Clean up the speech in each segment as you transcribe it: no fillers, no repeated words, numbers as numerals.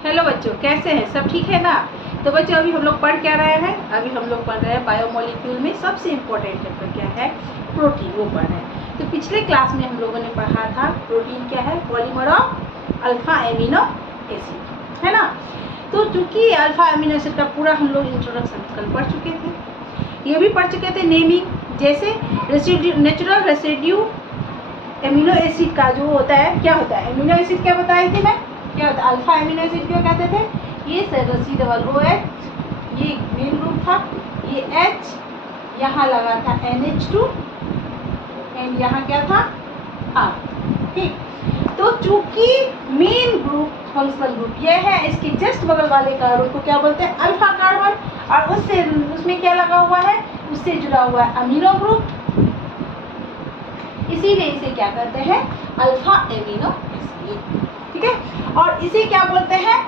Hello बच्चों, कैसे हैं? सब ठीक है ना? तो बच्चों अभी हम लोग पढ़ क्या रहे हैं? अभी हम लोग पढ़ रहे हैं बायोमोलिक्यूल में सबसे इम्पोर्टेंट चैप्टर क्या है? प्रोटीन, वो पढ़ रहे हैं। तो पिछले क्लास में हम लोगों ने पढ़ा था प्रोटीन क्या है? Polymer of alpha amino acid, है ना? तो चूँकि अल्फा एमिनो एसिड का पूरा हम लोग इंट्रोडक्शन कल पढ़ चुके थे, ये भी पढ़ चुके थे नेमिंग, जैसे residue, natural residue amino acid का जो होता है, क्या होता है एमिनो एसिड, क्या बताई थी मैं? क्या होता है अल्फा एमिनो एसिड? क्यों कहते थे? ये सी डबल ओ एच, ये मेन ग्रुप था, ये H, यहाँ लगा था NH2 एंड यहाँ क्या था R, ठीक। तो चूंकि मेन ग्रुप फंक्शनल ग्रुप ये है, इसके जस्ट बगल वाले कार्बन को क्या बोलते हैं? अल्फा कार्बन, और उससे उसमें क्या लगा हुआ है? उससे जुड़ा हुआ है अमीनो ग्रुप, इसीलिए इसे क्या कहते हैं? अल्फा एमिनो एसिड, ठीक है। और इसे क्या बोलते हैं?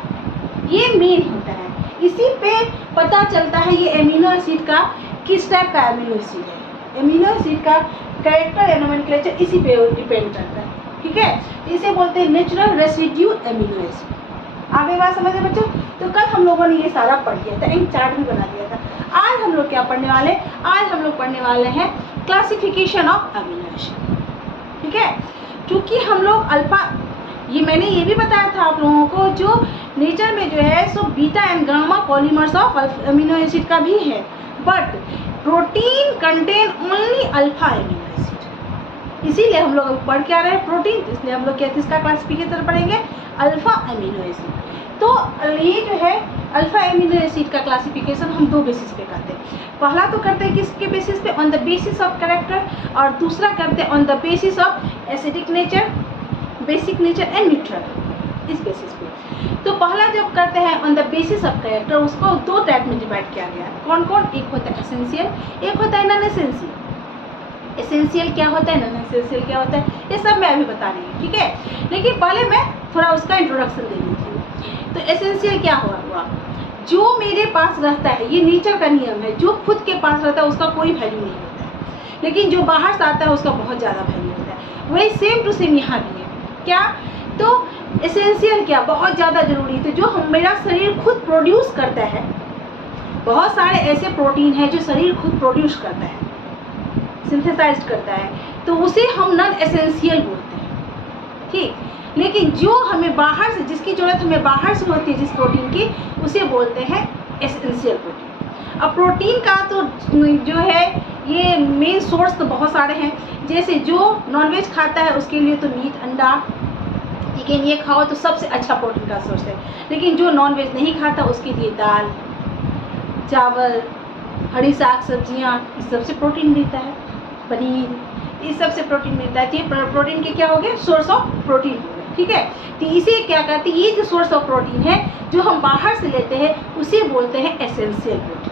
ये मेन होता है, इसी पे पता चलता है ये एमिनो एसिड का किस टाइप का एमिनो एसिड है। एमिनो एसिड का कैरेक्टर या नोमेनक्लेचर इसी पे डिपेंड करता है, ठीक है। इसे बोलते हैं नेचुरल रेसिड्यू एमिनो एसिड। आगे बात समझे बच्चों? तो कल हम लोगों ने ये सारा पढ़ लिया था, एक चार्ट भी बना दिया था। आज हम लोग क्या पढ़ने वाले? आज हम लोग पढ़ने वाले हैं क्लासिफिकेशन ऑफ एमिनो एसिड, ठीक है। क्योंकि हम लोग अल्फा, ये मैंने ये भी बताया था आप लोगों को, जो नेचर में जो है so beta and gamma polymers of amino acid का भी है, but protein contain only alpha amino acid. इसीलिए हम लोग अब पढ़ क्या रहे हैं? प्रोटीन, इसलिए हम लोग क्या किसका क्लासिफिकेशन पढ़ेंगे? Alpha amino acid. तो ये जो है अल्फा एमिनो एसिड का क्लासिफिकेशन हम दो बेसिस पे करते हैं। पहला तो करते हैं किसके बेसिस पे? On the basis of character, और दूसरा करते हैं on the basis of acidic nature, basic nature and neutral, इस बेसिस पे। तो पहला जब करते हैं on the basis of character, उसको दो टाइप में डिवाइड किया गया है। कौन कौन? एक होता है एसेंशियल, एक होता है नॉन एसेंशियल। एसेंशियल क्या होता है, नॉन एसेंशियल क्या होता है, ये सब मैं अभी बता रही हूँ, ठीक है। लेकिन पहले मैं थोड़ा उसका इंट्रोडक्शन दे देती हूँ। तो एसेंशियल क्या हुआ? जो मेरे पास रहता है, ये नेचर का नियम है, जो खुद के पास रहता है उसका कोई वैल्यू नहीं होता है, लेकिन जो बाहर से आता है उसका बहुत ज़्यादा वैल्यू होता है। वही सेम टू सेम यहाँ भी है। क्या? तो एसेंशियल क्या? बहुत ज़्यादा जरूरी है। तो जो मेरा शरीर खुद प्रोड्यूस करता है, बहुत सारे ऐसे प्रोटीन हैं जो शरीर खुद प्रोड्यूस करता है, सिंथेसाइज करता है, तो उसे हम नॉन एसेंशियल बोलते हैं, ठीक। लेकिन जो हमें बाहर से, जिसकी जरूरत हमें बाहर से होती है जिस प्रोटीन की, उसे बोलते हैं एसेंशियल प्रोटीन। अब प्रोटीन का तो जो है ये मेन सोर्स तो बहुत सारे हैं। जैसे जो नॉनवेज खाता है उसके लिए तो मीट, अंडा, चिकन, ये खाओ तो सबसे अच्छा प्रोटीन का सोर्स है। लेकिन जो नॉनवेज नहीं खाता उसके लिए दाल, चावल, हरी साग सब्जियाँ, इस सबसे प्रोटीन मिलता है। पनीर, इस सबसे प्रोटीन मिलता है। तो ये प्रोटीन के क्या हो गए? सोर्स ऑफ प्रोटीन हो गए, ठीक है। तो इसे क्या कहते हैं? ये जो सोर्स ऑफ प्रोटीन है जो हम बाहर से लेते हैं उसे बोलते हैं एसेंशियल प्रोटीन,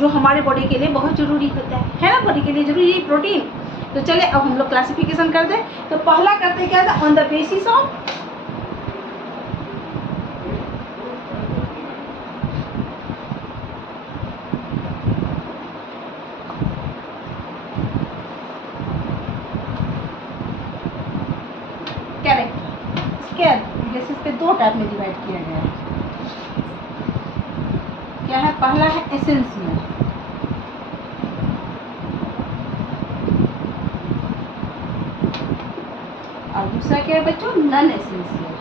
जो हमारे बॉडी के लिए बहुत जरूरी होता है ना? बॉडी के लिए जरूरी है प्रोटीन। तो चले अब हम लोग क्लासिफिकेशन कर दें। तो पहला करते क्या था? On the basis of character, इसके बेसिस पे दो टाइप में डिवाइड किया गया है। क्या है? पहला है एसेंशियल, और दूसरा क्या है बच्चों? Non essential.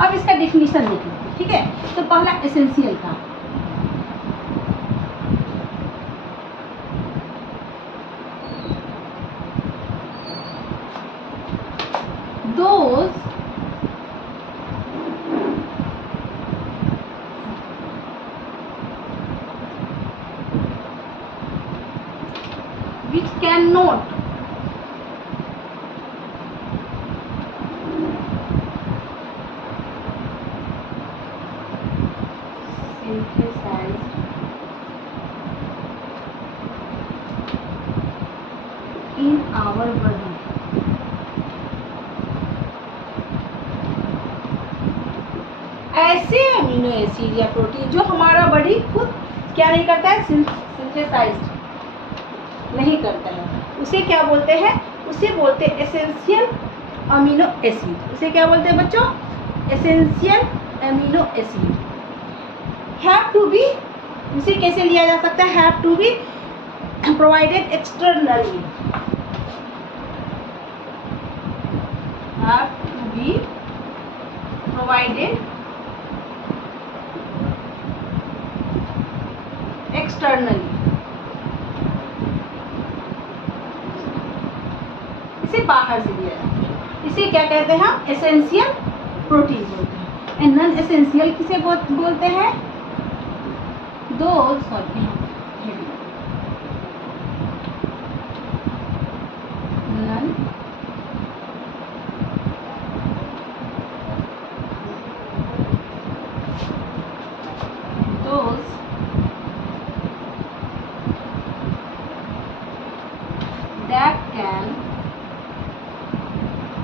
अब इसका डिफिनीशन देख लेते हैं, ठीक है। तो पहला एसेंशियल का, those which cannot synthesized in our body, ऐसे अमीनो एसिड या प्रोटीन जो हमारा बॉडी खुद क्या नहीं करता है? सिंथेसाइज्ड नहीं करता है, उसे क्या बोलते हैं? उसे बोलते हैं एसेंशियल अमीनो एसिड। उसे क्या बोलते हैं बच्चों? Essential amino acid. Have to be, उसे कैसे लिया जा सकता है? Have to be provided externally, have to be provided externally. इसे बाहर से दिया जाता है, इसे क्या कहते हैं हम? एसेंशियल प्रोटीन बोलते हैं। एंड नॉन एसेंशियल किसे बोलते हैं? दो sorry non those that can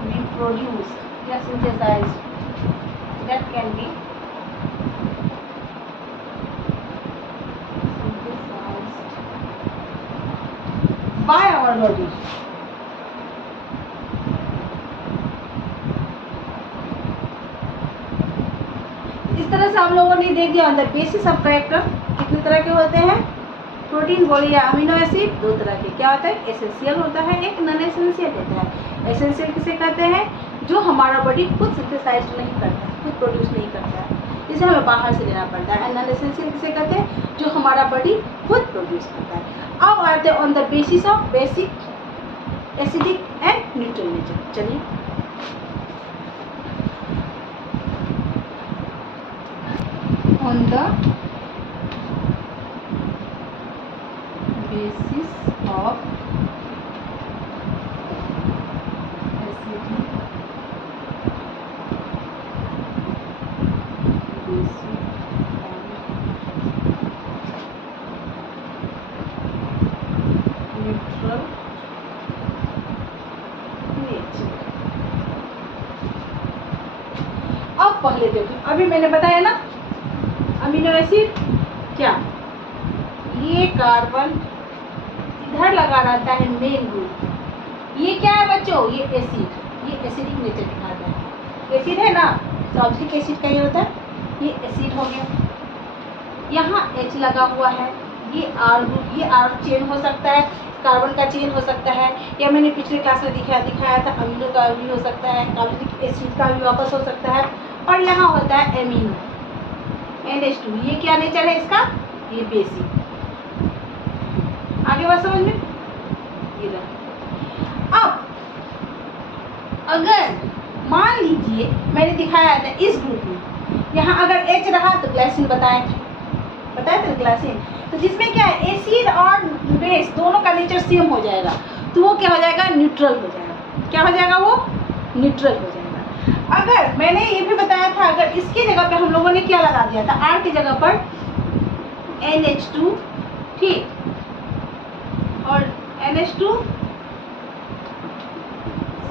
be produced या synthesized, that can be synthesized by our body। इस तरह से हम लोगों ने देख दिया अंदर बेसिस ऑफ कैरेक्टर कितने तरह के होते हैं। प्रोटीन बोले या अमीनो एसिड दो तरह के क्या होता है? एसेंशियल होता है, एक नॉन एसेंशियल होता है। एसेंशियल किसे कहते हैं? जो हमारा बॉडी खुद सिंथेसाइज नहीं करता है, खुद प्रोड्यूस नहीं करता है, इसे हमें बाहर से लेना पड़ता है। नॉन एसेंशियल किसे कहते हैं? जो हमारा बॉडी खुद प्रोड्यूस करता है। अब आते हैं on the basis of basic acidic and neutral nature. चलिए on the basis of acidic, basic and neutral nature। अब पहले देखो, अभी मैंने बताया ना अमीनो एसिड क्या, ये कार्बन इधर लगा रहता है मेन ग्रुप। ये क्या है बच्चों? ये एसिड, ये एसिडिक नेचर दिखाता है। एसिड है ना, सल्फ्यूरिक एसिड का ये होता है, ये एसिड हो गया। यहाँ H लगा हुआ है, ये R ग्रुप, ये R चेन हो सकता है, कार्बन का चेन हो सकता है, या मैंने पिछले क्लास में दिखाया था अमीनो का भी हो सकता है, कार्बोनिक एसिड का भी वापस हो सकता है। और यहाँ होता है एमीनो NH2। ये क्या नेचर है इसका? ये बेसिक। आगे बात समझ में? अब अगर मान लीजिए मैंने दिखाया था इस ग्रुप में, यहाँ अगर H रहा तो ग्लाइसिन बताया था ग्लाइसिन। तो जिसमें क्या है? एसिड और बेस दोनों का नेचर सेम हो जाएगा, तो वो क्या हो जाएगा? न्यूट्रल हो जाएगा। क्या हो जाएगा? वो न्यूट्रल हो जाएगा। अगर मैंने ये भी बताया था, अगर इसकी जगह पे हम लोगों ने क्या लगा दिया था? R की जगह पर NH2, ठीक, और NH2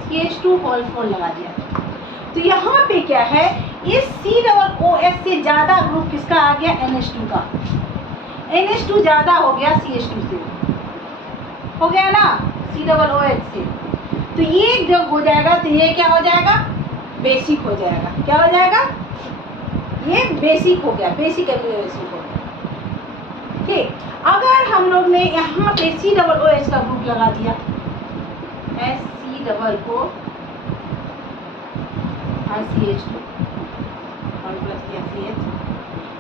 CH2 होल 4 लगा दिया। तो यहाँ पे क्या है? इस COOH से ज्यादा ग्रुप किसका आ गया? NH2 का। NH2 ज्यादा हो गया CH2 से, हो गया ना, COOH से। तो ये जब हो जाएगा तो ये क्या हो जाएगा? बेसिक हो जाएगा। क्या हो जाएगा? ये बेसिक हो गया, बेसिक एमिनो एसिड हो गया। ठीक, अगर हम लोग ने यहाँ पे COOH का ग्रुप लगा दिया, CH2 और प्लस CH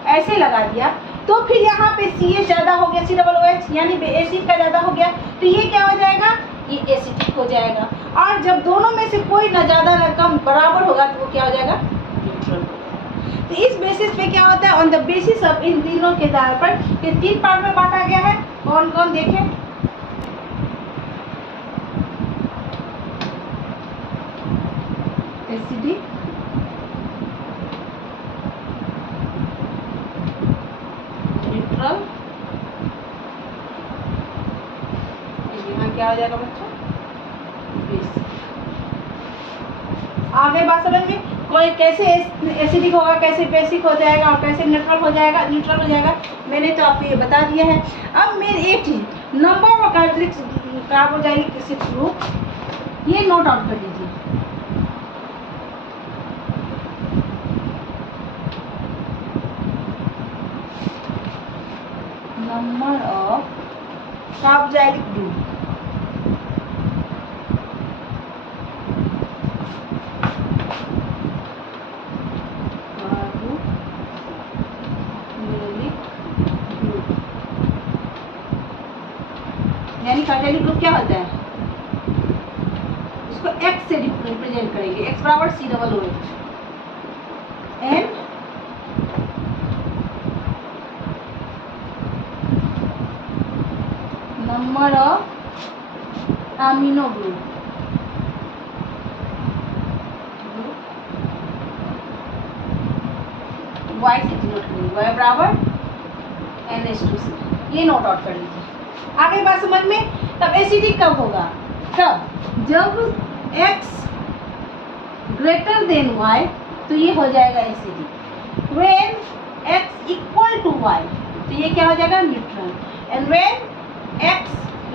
ऐसे लगा दिया, तो फिर यहाँ पे CH ज्यादा हो गया, COOH यानी एसिड का ज्यादा हो गया, तो ये क्या हो जाएगा? ये एसिडिक हो जाएगा। और जब दोनों में से कोई ना ज्यादा ना कम बराबर होगा तो वो क्या हो जाएगा? न्यूट्रल हो जाएगा। तो इस बेसिस पे क्या होता है? ऑन द बेसिस ऑफ इन तीनों के आधार पर ये 3 पार्ट में बांटा गया है। कौन कौन देखें? एसिडिक, न्यूट्रल, यहाँ क्या हो जाएगा बच्चों? बेसिक। आगे बात समझ में? कोई कैसे एसिडिक होगा, कैसे बेसिक हो जाएगा और कैसे न्यूट्रल हो जाएगा, मैंने तो आपको ये बता दिया है। अब मेरी एक चीज, number of carboxylic acid group ये नोट आउट कर लीजिए। नंबर ऑफ कार्बोजाइलिक ग्रुप यानी कार्बोजाइलिक ग्रुप क्या होता है, उसको X से रिप्रेजेंट करेंगे। X बराबर COOH and number of amino group Y से डिनोट करेंगे, Y बराबर NH2C। ये नोट आउट कर लीजिए। आगे बात समझ में। तब एसिडिक कब होगा, कब जब X ग्रेटर देन Y, तो ये हो जाएगा acidic. When X equal to Y, तो ये क्या हो जाएगा, neutral. And when X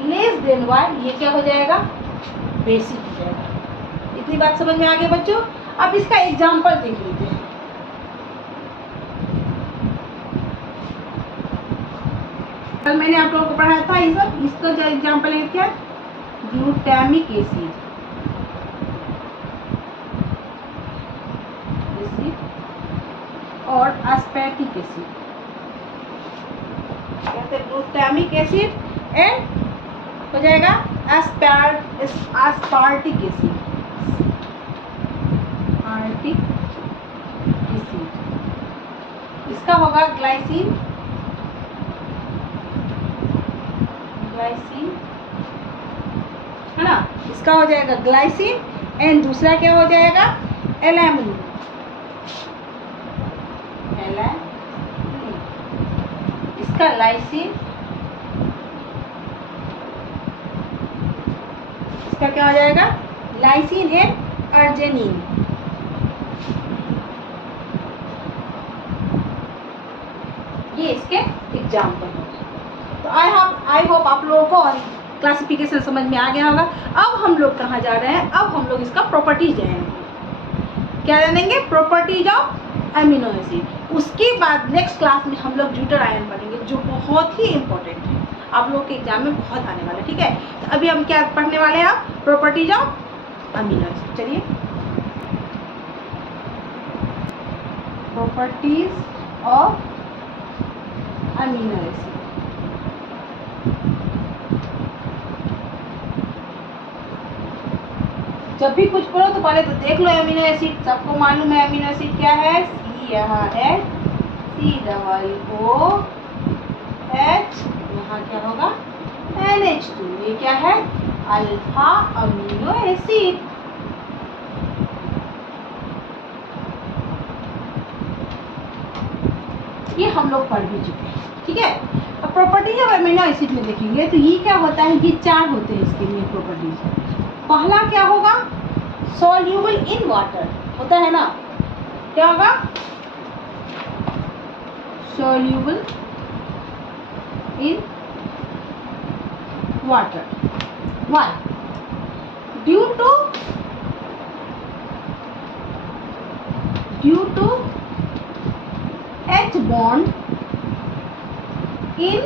less than Y, ये क्या हो जाएगा, बेसिक हो जाएगा। इतनी बात समझ में आ गई बच्चों। अब इसका एग्जाम्पल देख लेते हैं। कल मैंने आप लोगों को पढ़ाया था ये सब, इसका जो एग्जाम्पल है क्या, ग्लूटामिक एसिड और एस्पार्टिक एसिड। कहते हैं ग्लूटामिक एसिड एंड हो जाएगा एस्पार्टिक एसिड। इसका होगा ग्लाइसिन है ना, इसका हो जाएगा ग्लाइसिन एंड दूसरा क्या हो जाएगा, एलामिन। इसका लाइसिन, इसका क्या हो जाएगा, लाइसिन एंड अर्जेनिन। ये इसके एग्जाम्पल हैं। तो आई होप आप लोगों को क्लासिफिकेशन समझ में आ गया होगा। अब हम लोग कहाँ जा रहे हैं, अब हम लोग इसका प्रॉपर्टीज जानेंगे। क्या जानेंगे, प्रॉपर्टीज ऑफ अमीनो एसिड। उसके बाद नेक्स्ट क्लास में हम लोग ड्यूटर आयन पढ़ेंगे, जो बहुत ही इंपॉर्टेंट है, आप लोग के एग्जाम में बहुत आने वाला है। ठीक है, तो अभी हम क्या पढ़ने वाले हैं, आप प्रॉपर्टीज ऑफ अमीनो एसिड। चलिए, प्रॉपर्टीज ऑफ अमीनो एसिड। जब भी कुछ पढ़ो तो पहले तो देख लो अमीनो एसिड। सबको मालूम है अमीनो एसिड क्या है, C यहाँ है, COOH, यहाँ क्या होगा, NH2। ये क्या है, अल्फा अमीनो एसिड। ये हम लोग पढ़ भी चुके हैं। ठीक है, अब प्रॉपर्टीज ऑफ अमीनो एसिड में देखेंगे तो ये क्या होता है, ये 4 होते हैं इसके मेन प्रॉपर्टीज। पहला क्या होगा, सॉल्यूबल इन वाटर होता है ना, क्या होगा, soluble in water. Why, due to H bond in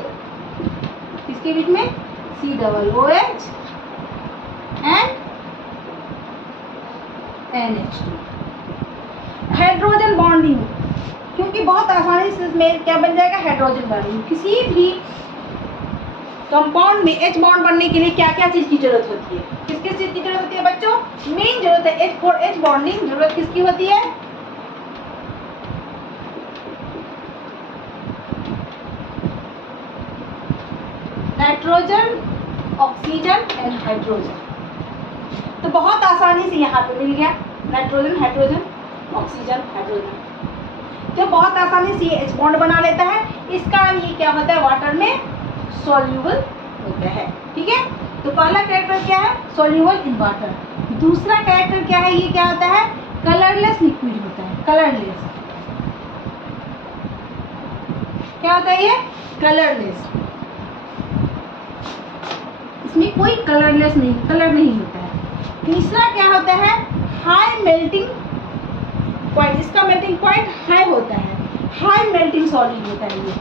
किसके बीच में, COOH and NH2। Hydrogen bonding, क्योंकि बहुत आसानी से इसमें क्या बन जाएगा, हाइड्रोजन बॉन्डिंग। किसी भी कंपाउंड में H बॉन्ड बनने के लिए क्या क्या चीज की जरूरत होती है, किस किस चीज की जरूरत होती है बच्चों, मेन जरूरत है H फॉर H बॉन्डिंग। जरूरत किसकी होती है, नाइट्रोजन, ऑक्सीजन एंड हाइड्रोजन। तो बहुत आसानी से यहाँ पे मिल गया, नाइट्रोजन, हाइड्रोजन, ऑक्सीजन, हाइड्रोजन। जो बहुत आसानी से ये H बॉन्ड बना लेता है, इस कारण ये क्या होता है, वाटर में सॉल्यूबल होता है। ठीक है, तो पहला कैरेक्टर क्या है, सॉल्यूबल इन वाटर। दूसरा कैरेक्टर क्या है, ये क्या होता है, कलरलेस लिक्विड होता है। कलरलेस क्या होता है, ये कलरलेस। इसमें कोई कलर नहीं होता है। तीसरा क्या होता है, हाई मेल्टिंग पॉइंट, इसका मेल्टिंग पॉइंट हाई होता है, हाई मेल्टिंग सॉलिड होता है ये।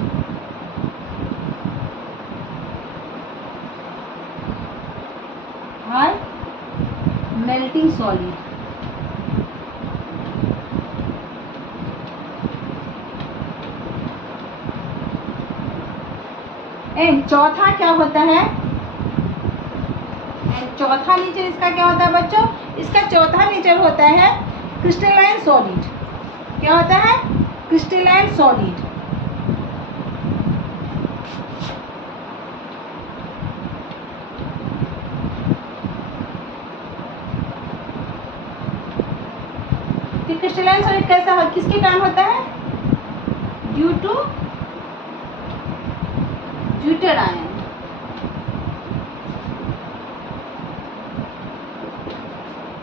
High melting solid. एंड चौथा क्या होता है, चौथा नेचर इसका क्या होता है बच्चों, इसका चौथा नेचर होता है क्रिस्टलाइन सॉलिड। क्या होता है, क्रिस्टलाइन सॉलिड। क्रिस्टलाइन सॉलिड कैसा हो, किसके कारण होता है, ड्यू टू ज्यूटर आयन।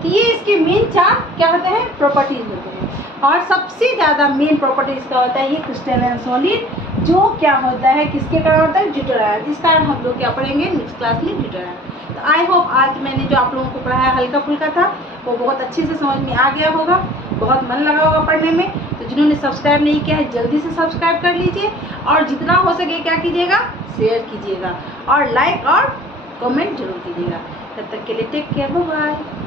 ये इसके मेन 4 क्या होते हैं, प्रॉपर्टीज होते हैं। और सबसे ज़्यादा मेन प्रॉपर्टी इसका होता है ये क्रिस्टलाइन सॉलिड, जो क्या होता है, किसके कारण होता है, ज्यूटर आयन। इस कारण हम लोग क्या पढ़ेंगे नेक्स्ट क्लास में, ज्यूटर आयन। तो आई होप आज मैंने जो आप लोगों को पढ़ाया हल्का फुल्का था, वो बहुत अच्छे से समझ में आ गया होगा, बहुत मन लगा होगा पढ़ने में। तो जिन्होंने सब्सक्राइब नहीं किया है जल्दी से सब्सक्राइब कर लीजिए, और जितना हो सके क्या कीजिएगा, शेयर कीजिएगा, और लाइक और कमेंट जरूर कीजिएगा। तब तक के लिए टेक केयर, बाय बाय।